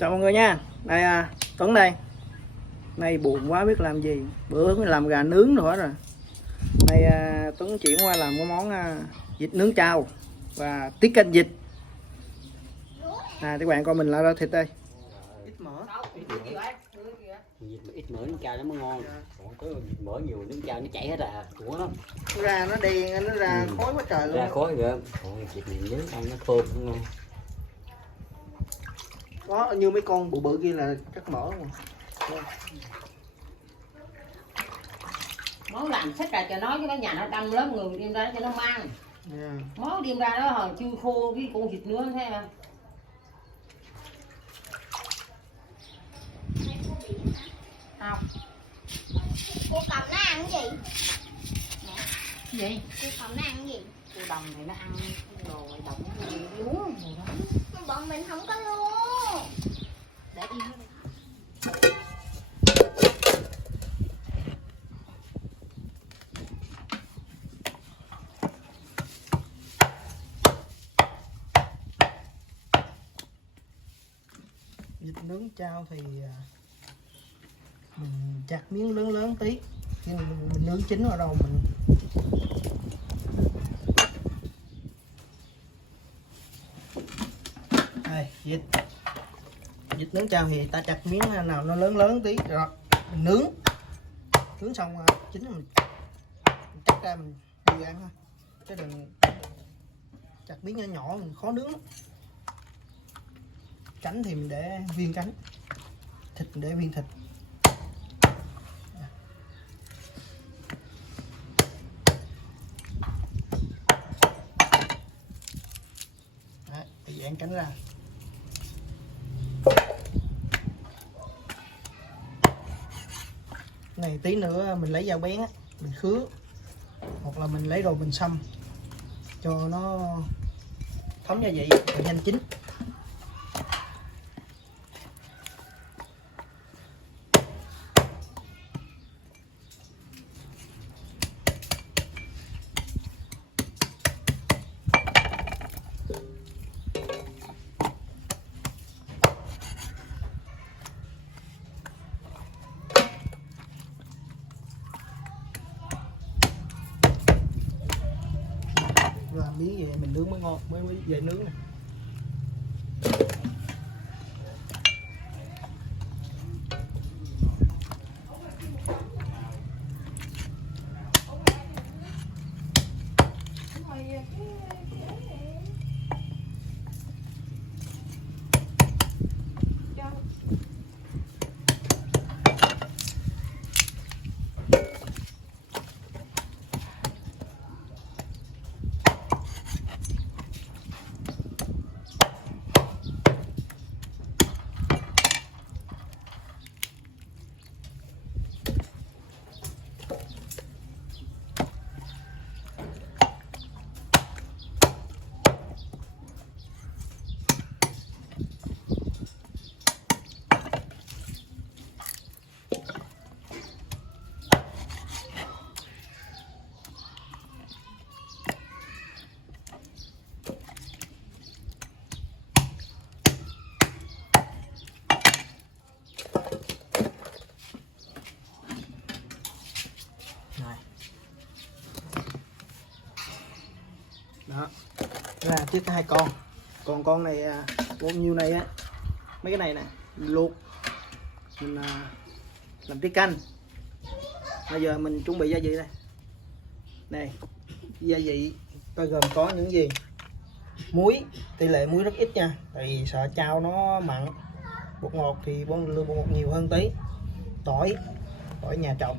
Chào mọi người nha. Đây Tuấn đây. Nay buồn quá biết làm gì. Bữa mới làm gà nướng rồi hết rồi. Nay Tuấn chuyển qua làm cái món vịt nướng trao và tiết canh vịt. Các bạn coi mình lại ra thịt đây. Ít mỡ. Ít mỡ nướng trao nó mới ngon. Còn có mỡ nhiều nướng trao nó chảy hết à. Của nó. Nó ra nó đen, nó ra khói quá trời luôn. Ra khói rồi. Còn vịt này nướng ăn nó thơm ngon. Có như mấy con bự bự kia là chắc mỡ mà. Món làm sách ra cho nó, cái nhà nó đâm lớp người đem ra cho nó mang. Món đem ra đó hồi chưa khô cái con vịt nướng thấy không? Học. Cô cầm nó ăn cái gì? Gì? Cô cầm nó ăn cái gì? Cô đồng thì nó ăn rồi đồng cái gì uống rồi đó. Bọn mình không có luôn. Để yên đó. Vịt nướng trao thì mình chặt miếng lớn lớn tí. Khi mình nướng chín rồi đâu mình đây, vịt nướng trao thì ta chặt miếng nào nó lớn lớn tí rồi mình nướng xong chín rồi mình cắt ra mình vừa ăn thôi, chứ đừng chặt miếng nhỏ nhỏ mình khó nướng lắm. Cánh thì mình để viên cánh, thịt mình để viên thịt. Đấy, thì dán cánh ra. Này tí nữa mình lấy dao bén á, mình khứa hoặc là mình lấy đồ mình xăm cho nó thấm gia vị và nhanh chín. Và miếng vậy mình nướng mới ngon, mới về nướng này. Đó, ra tiếp hai con, còn con này con nhiêu này á, mấy cái này nè mình luộc, mình làm tiết canh. Bây giờ mình chuẩn bị gia vị đây. Này, gia vị ta gồm có những gì? Muối, tỷ lệ muối rất ít nha, tại vì sợ chao nó mặn. Bột ngọt thì lượng bột ngọt nhiều hơn tí. Tỏi nhà trồng,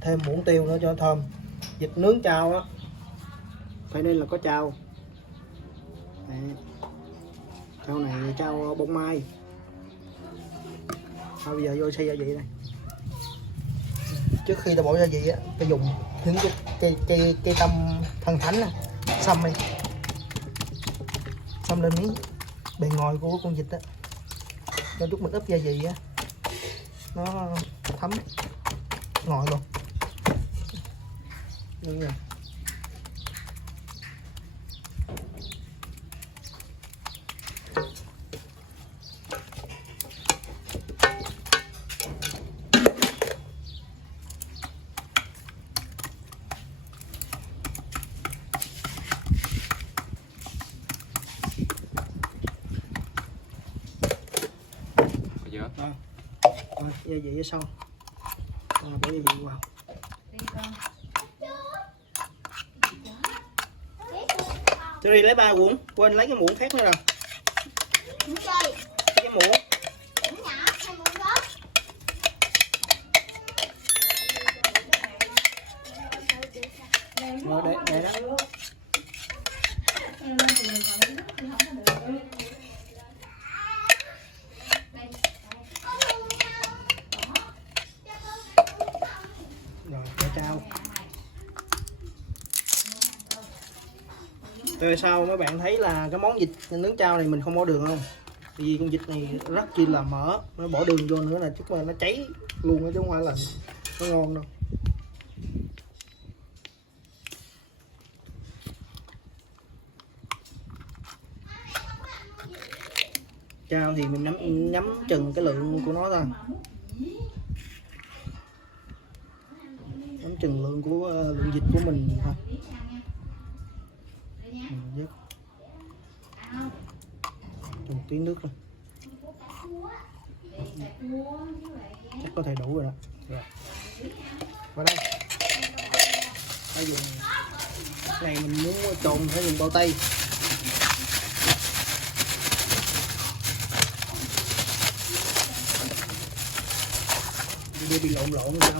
thêm muỗng tiêu nữa cho thơm. Vịt nướng trao á phải nên là có trao. Chao này là chao bông mai. Thôi bây giờ vô xay gia vị này. Trước khi ta bỏ gia vị á, ta dùng những cái cây tăm thần thánh nè, xăm đi, xăm lên miếng bề ngoài của con vịt á, cho lúc mình ướp gia vị á nó thấm ngọt luôn. Đúng rồi. Rồi, gia vị ở sau. Bỏ gia vị vào. Cho đi lấy 3 muỗng, quên lấy cái muỗng khác nữa rồi. Không chơi. Cái muỗng. Muỗng nhỏ hay muỗng lớn? Rồi để đó. Rồi để trao. Từ sau mấy bạn thấy là cái món vịt nướng trao này mình không bỏ đường không? Vì con vịt này rất chi là mỡ, nó bỏ đường vô nữa là chắc là nó cháy luôn chứ không phải là nó ngon đâu. Trao thì mình nhắm chừng cái lượng của nó thôi, nhắm chừng lượng của lượng vịt của mình thôi. Mình vớt một tí nước rồi, chắc có thể đủ rồi đó. Rồi vào đây, đây dùng này mình muốn trộn phải dùng bao tay. Để bị lộn sao.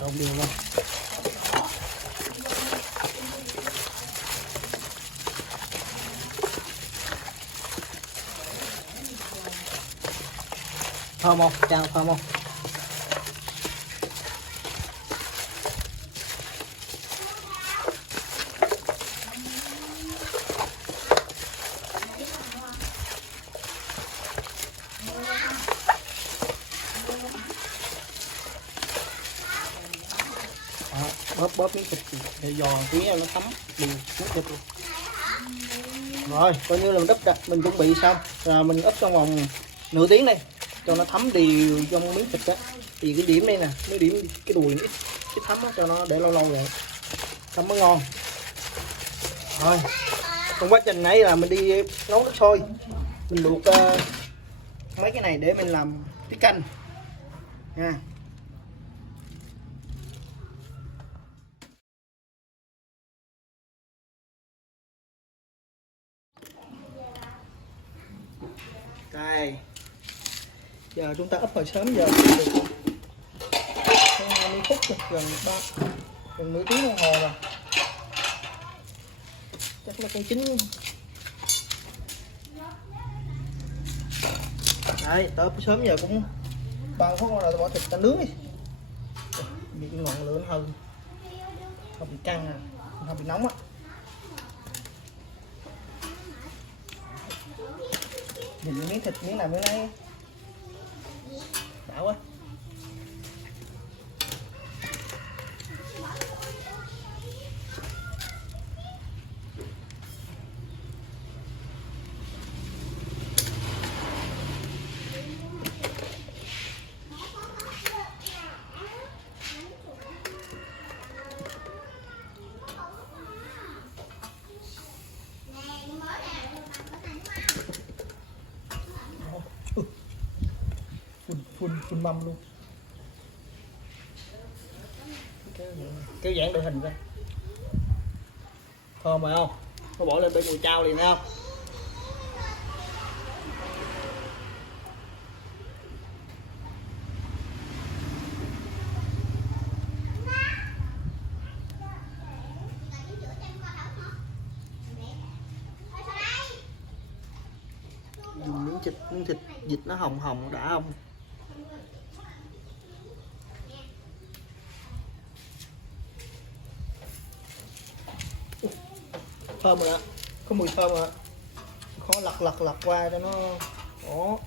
Trộn đều lên. Thơm không? Chao thơm không? Bóp miếng thịt để giò tí nó thấm đều miếng thịt luôn. Rồi coi như là mình ướp mình chuẩn bị xong rồi, mình ướp trong vòng nửa tiếng đây cho nó thấm đều trong miếng thịt á. Thì cái điểm đây nè, cái điểm cái đùi nó ít thấm á, cho nó để lâu lâu vậy thấm mới ngon. Rồi trong quá trình này là mình đi nấu nước sôi, mình luộc mấy cái này để mình làm tiết canh nha. Đây, giờ chúng ta ấp hồi sớm giờ được 20 phút rồi, gần nửa tiếng đồng hồ rồi, chắc nó con chín. Đấy, ta ấp sớm giờ cũng 3 phút rồi, bỏ thịt ta nướng đi, bị ngọn lửa hơn, không bị căng, không bị nóng á. Nhìn miếng thịt miếng nào miếng nấy đã quá. Phun mâm luôn, kéo giãn đội hình ra. Thơm phải không? Nó bỏ lên bên mùi trao liền thấy không? miếng thịt vịt nó hồng hồng đã không? Thơm rồi đó, có mùi thơm rồi đó. Khó lật qua cho nó đó.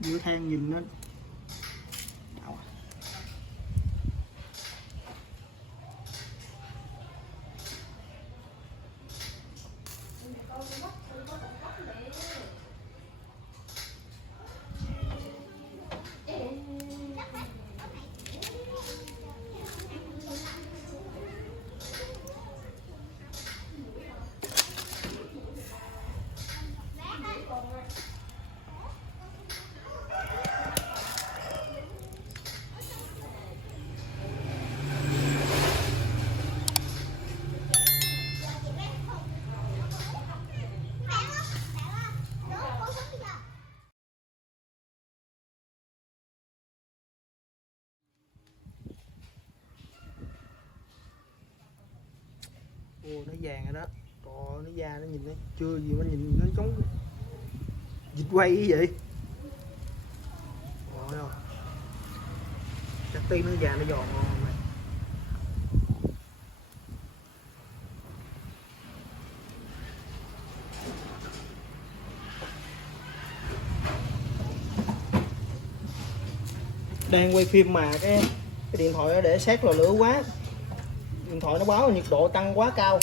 Giữa than nhìn nó nó vàng rồi đó. Trời, nó da nó nhìn nó chưa gì mà nhìn nó giống vịt quay như vậy. Rồi không? Chắc tí nó da nó giòn ngon này. Đang quay phim mà cái điện thoại nó để sát lò lửa quá, điện thoại nó báo là nhiệt độ tăng quá cao,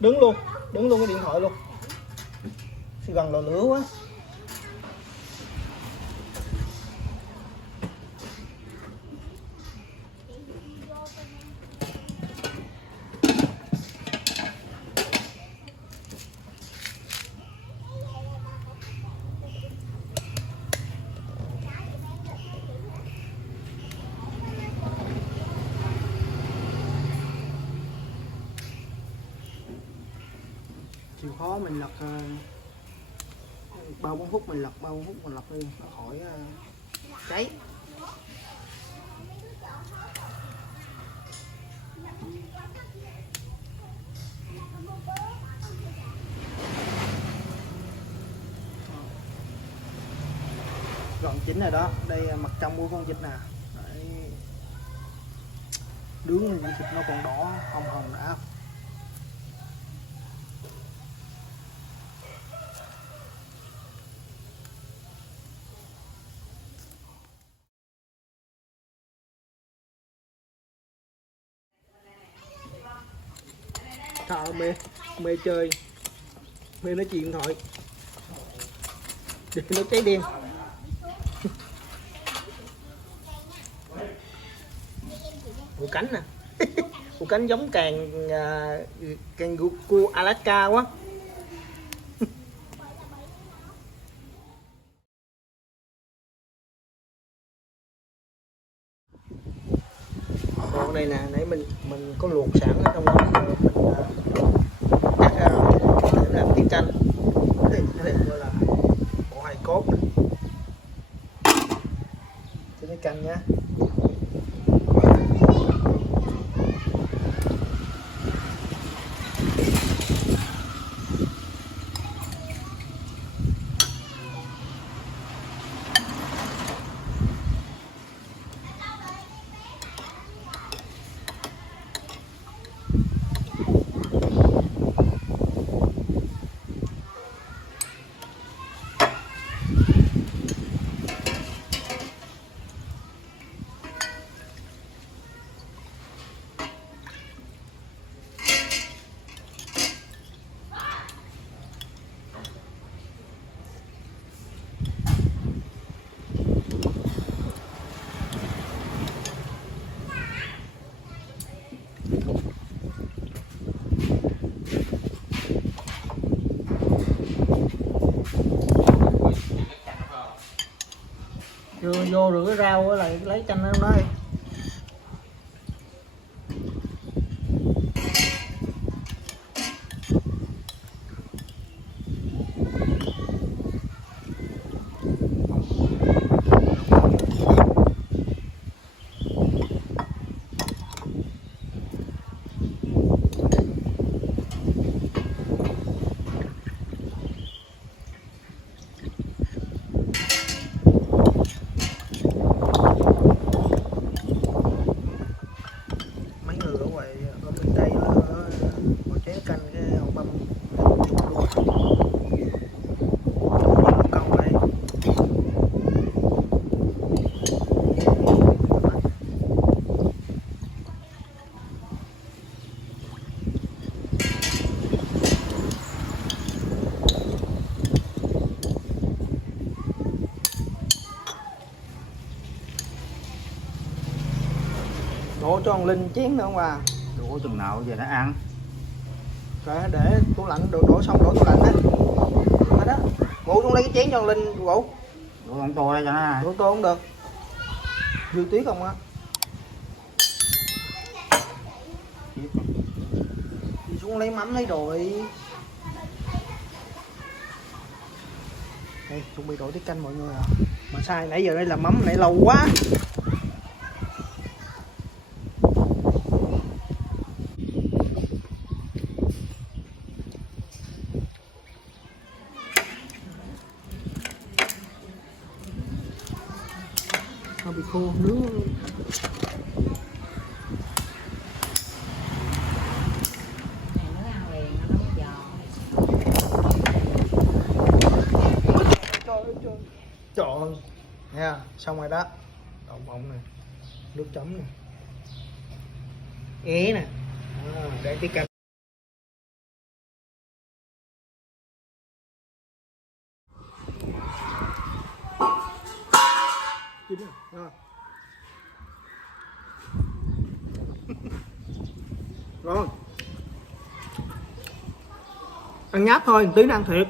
đứng luôn cái điện thoại luôn, gần lò lửa quá. Chịu khó mình lật 3-4 phút mình lật 3-4 phút mình lật đi nó khỏi cháy. Gần chín rồi đó, đây mặt trong của con vịt nè. Đấy. Nướng thịt nó còn đỏ hồng hồng đã không? Trời mê chơi, mê nói chuyện điện thoại để nó cháy đen. Bộ cánh nè, bộ cánh giống càng cua Alaska quá. Còn đây nè, nãy mình có luộc sẵn ở trong đó, mình cắt ra rồi để làm tiết canh. Đây gọi là bộ hài cốt cho cái canh nhá. Rửa vô rửa cái rau với lại lấy chanh nó đây. Mấy người ở ngoài ở miền Tây có chén canh cái ông băm luôn công đấy. Đổ cho con Linh chén nữa không à? Đổ chừng nào giờ nó ăn. Rồi để tủ lạnh đổ xong đổ tủ lạnh á. Đó. Ngủ xuống lấy cái chén cho con Linh ngủ. Đổ con tô đây cho nó. Đổ tô không được. Dư tí không á. Đi xuống lấy mắm lấy đồ đi. Đây, chuẩn bị đổ tiết canh mọi người à. Mà sai nãy giờ đây là mắm nãy lâu quá. Nó bị khô nướng. Này nó ăn liền nó nấu giòn. Trời ơi. Nha, xong rồi đó. Đậu phộng nè. Nước chấm nè. Ế nè. Để tiết canh. Chín rồi. Rồi. Ăn nháp thôi, tí nữa ăn thiệt.